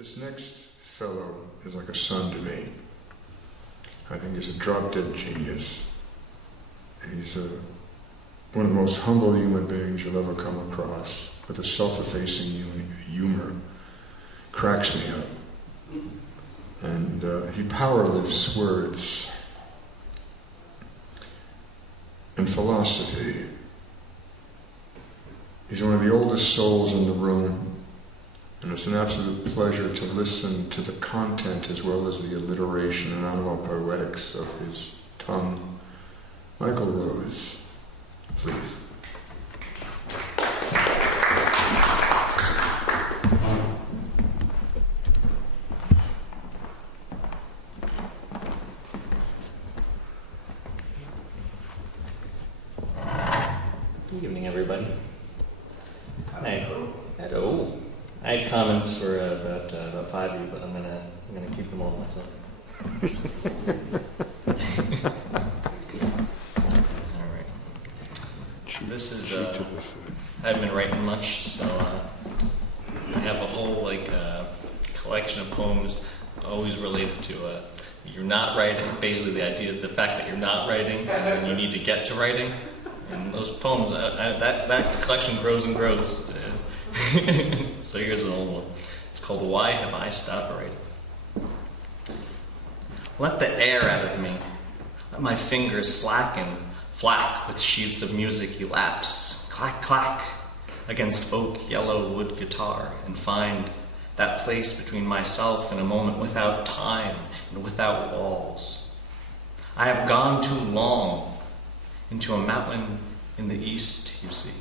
This next fellow is like a son to me. I think he's a drop-dead genius. He's one of the most humble human beings you'll ever come across, with a self-effacing humor. Cracks me up. And he power lifts words and philosophy. He's one of the oldest souls in the room, and it's an absolute pleasure to listen to the content as well as the alliteration and onomatopoetics of his tongue. Michael Rose, please. Good evening, everybody. Hello. I had comments for about 5 of you, but I'm gonna keep them all to myself. All right. This is I haven't been writing much, so I have a whole collection of poems, always related to you're not writing. Basically, the fact that you're not writing, and you need to get to writing. And those poems, that collection grows and grows. So here's an old one. It's called "Why Have I Stopped Writing?" Let the air out of me. Let my fingers slacken, flack with sheets of music elapse, clack, clack, against oak yellow wood guitar, and find that place between myself and a moment without time and without walls. I have gone too long into a mountain in the east, you see.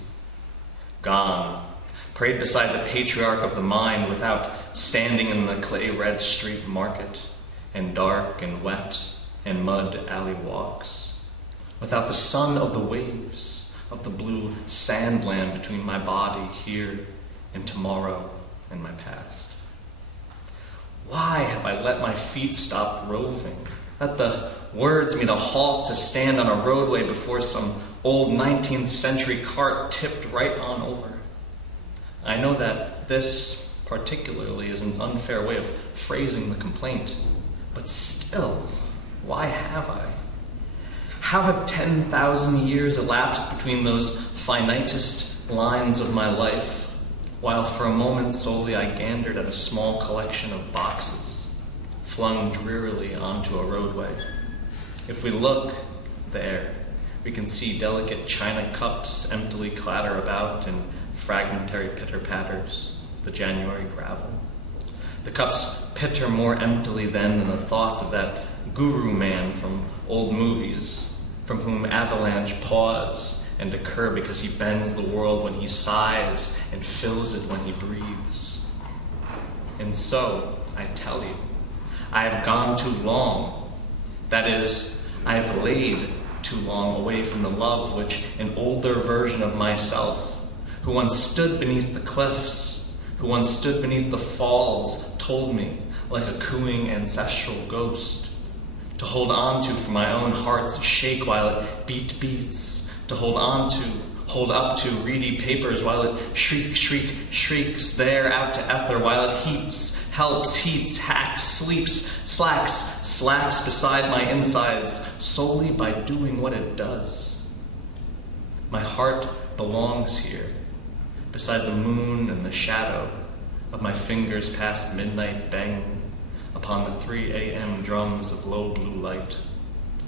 Gone, prayed beside the patriarch of the mind without standing in the clay-red street market and dark and wet and mud alley walks, without the sun of the waves, of the blue sandland between my body here and tomorrow and my past. Why have I let my feet stop roving? Let the words meet a halt to stand on a roadway before some old 19th century cart tipped right on over. I know that this particularly is an unfair way of phrasing the complaint, but still, why have I? How have 10,000 years elapsed between those finitest lines of my life, while for a moment solely I gandered at a small collection of boxes, flung drearily onto a roadway? If we look there, we can see delicate china cups emptily clatter about in fragmentary pitter-patters of the January gravel. The cups pitter more emptily then than the thoughts of that guru man from old movies, from whom avalanche pause and occur because he bends the world when he sighs and fills it when he breathes. And so, I tell you, I have gone too long. That is, I have laid too long away from the love which an older version of myself, who once stood beneath the cliffs, who once stood beneath the falls, told me, like a cooing ancestral ghost, to hold on to for my own heart's shake while it beats, to hold up to reedy papers while it shrieks there out to ether while it heats, helps, heats, hacks, sleeps, slacks beside my insides solely by doing what it does. My heart belongs here, beside the moon and the shadow of my fingers past midnight bang upon the 3 a.m. drums of low blue light,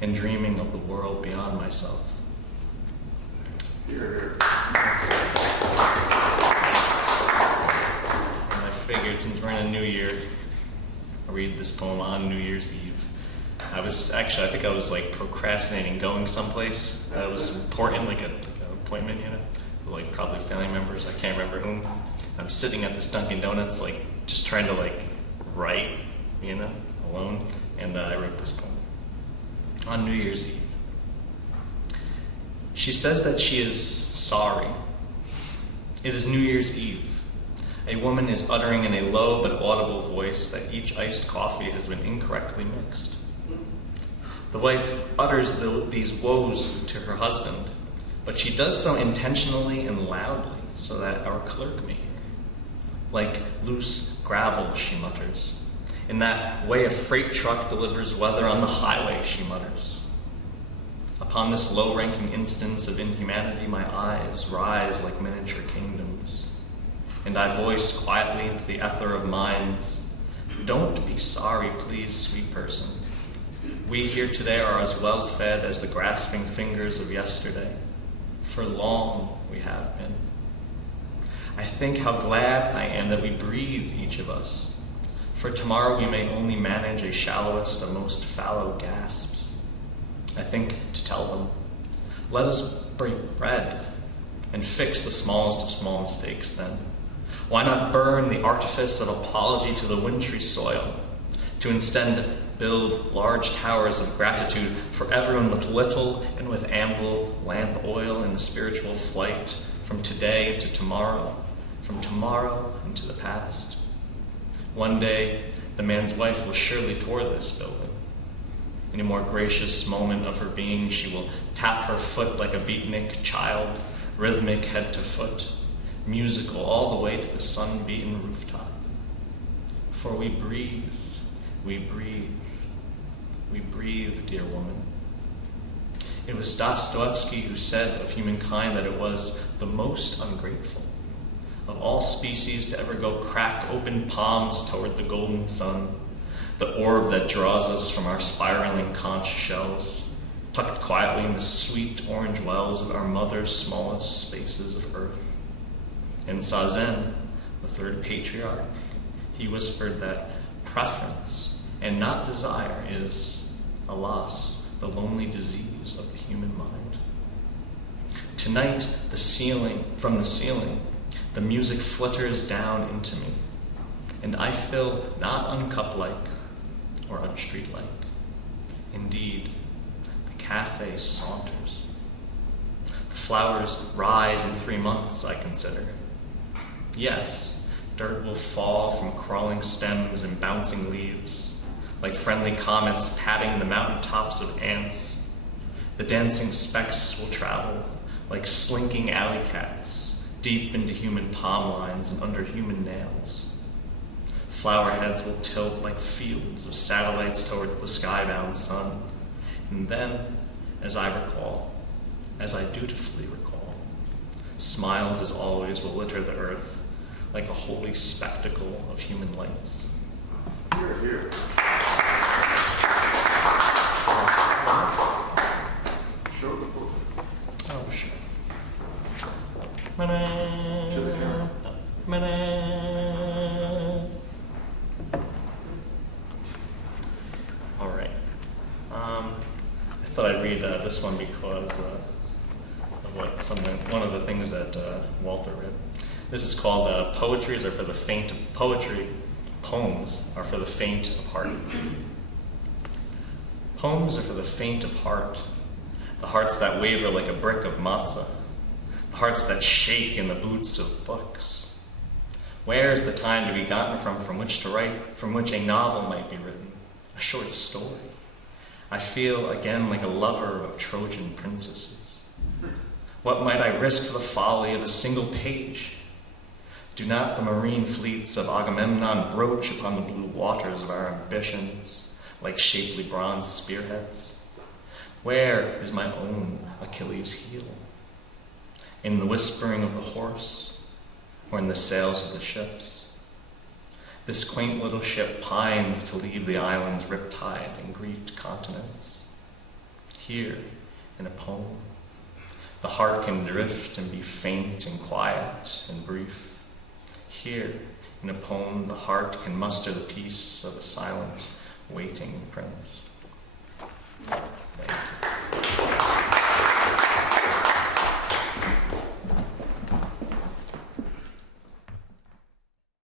and dreaming of the world beyond myself. Here. And I figured, since we're in a new year, I'll read this poem on New Year's Eve. I think I was procrastinating going someplace that was important, like an appointment, with probably family members, I can't remember whom. I'm sitting at this Dunkin' Donuts, just trying to write, alone, and I wrote this poem on New Year's Eve. She says that she is sorry. It is New Year's Eve. A woman is uttering in a low but audible voice that each iced coffee has been incorrectly mixed. The wife utters these woes to her husband, but she does so intentionally and loudly so that our clerk may hear. Like loose gravel, she mutters. In that way a freight truck delivers weather on the highway, she mutters. Upon this low-ranking instance of inhumanity, my eyes rise like miniature kingdoms, and I voice quietly into the ether of minds, don't be sorry, please, sweet person. We here today are as well fed as the grasping fingers of yesterday. For long we have been. I think how glad I am that we breathe, each of us. For tomorrow we may only manage a shallowest of most fallow gasps. I think to tell them, let us break bread and fix the smallest of small mistakes then. Why not burn the artifice of apology to the wintry soil, to instead build large towers of gratitude for everyone with little and with ample lamp oil in the spiritual flight from today into tomorrow, from tomorrow into the past. One day, the man's wife will surely tour this building. In a more gracious moment of her being, she will tap her foot like a beatnik child, rhythmic head to foot, musical all the way to the sun-beaten rooftop. For we breathe, we breathe, we breathe, dear woman. It was Dostoevsky who said of humankind that it was the most ungrateful of all species to ever go crack open palms toward the golden sun, the orb that draws us from our spiraling conch shells, tucked quietly in the sweet orange wells of our mother's smallest spaces of earth. In Sazen, the third patriarch, he whispered that preference and not desire is, alas, the lonely disease of the human mind. Tonight, from the ceiling, the music flutters down into me, and I feel not uncup-like or unstreet-like. Indeed, the cafe saunters. The flowers rise in 3 months, I consider. Yes, dirt will fall from crawling stems and bouncing leaves, like friendly comets patting the mountain tops of ants. The dancing specks will travel like slinking alley cats, deep into human palm lines and under human nails. Flower heads will tilt like fields of satellites towards the skybound sun. And then, as I dutifully recall, smiles as always will litter the earth like a holy spectacle of human lights. Here, here. Show the book. Oh, sure. To the camera. All right. I thought I'd read this one because of one of the things that Walter read. This is called Poems are for the Faint of Heart. Poems are for the faint of heart, the hearts that waver like a brick of matzah, the hearts that shake in the boots of books. Where is the time to be gotten from which to write, from which a novel might be written, a short story? I feel again like a lover of Trojan princesses. What might I risk for the folly of a single page? Do not the marine fleets of Agamemnon broach upon the blue waters of our ambitions like shapely bronze spearheads? Where is my own Achilles' heel? In the whispering of the horse, or in the sails of the ships? This quaint little ship pines to leave the island's riptide and greet continents. Here, in a poem, the heart can drift and be faint and quiet and brief. Here, in a poem, the heart can muster the peace of a silent, waiting prince.